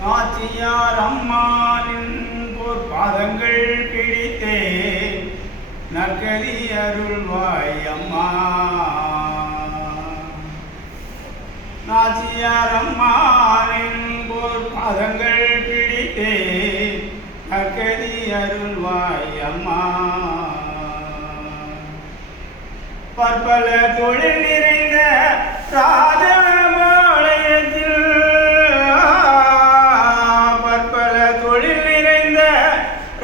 நாச்சியார் அம்மானின் பாதங்கள் பிடித்தே நற்கதி அருள்வாய் அம்மா. நாச்சியார் அம்மானின் பாதங்கள் பிடித்தே நற்கதி அருள்வாய் அம்மா. பற்பல தொழில் நிறைந்த ராஜபாளையத்தில் பற்பல தொழில் நிறைந்த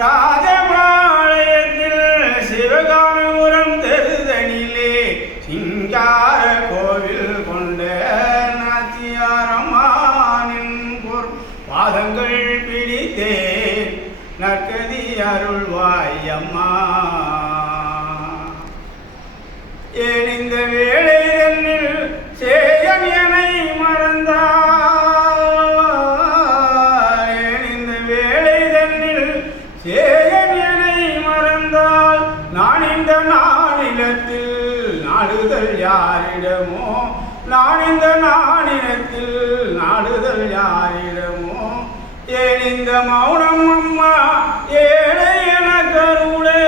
ராஜபாளையத்தில் சிவகாமிபுரம் தெருதனிலே சிங்கார கோவில் கொண்ட நாச்சியார் அம்மானின் பாதங்கள் பிடித்தே நற்கதி அருள்வாய் அம்மா. ஏன் இந்த வேளை தன்னில் சேயன் என்னை மறந்தால், ஏன் இந்த வேளை தன்னில் சேயன் என்னை மறந்தால், நான் இந்த நானிலத்தில் நாடுதல் யாரிடமோ, நான் இந்த நானிலத்தில் நாடுதல் யாரிடமோ. ஏன் இந்த மௌனம் அம்மா ஏழை என கருளே,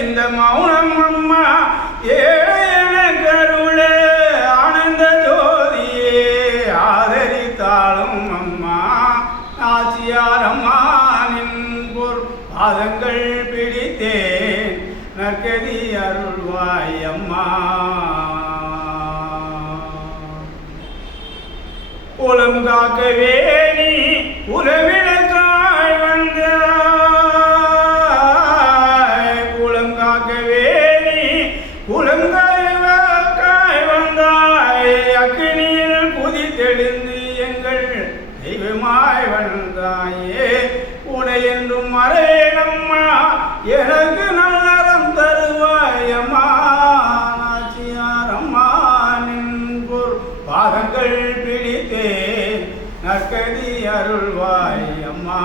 இந்த மௌனம் அம்மா ஏழை என கருளே. ஆனந்த ஜோதியே ஆதரித்தாலும் அம்மா நாச்சியார் அம்மானின் பாதங்கள் பிடித்தேன் நற்கதி அருள்வாய் அம்மா. குலம் காக்கவே நீ உறவினக்காய் வந்தாய், குலம் காக்கவே நீ குலங்காய் வந்தாய். அக்கினியில் குதித்தெழுந்து எங்கள் தெய்வமாய் வந்தாயே. உனை என்றும் மறையனம்மா எனக்கு நல்லறம் தருவாய் அம்மா. நாச்சியார் அம்மானின் பாதங்கள் பிடித்தே நற்கதி அருள்வாய் அம்மா.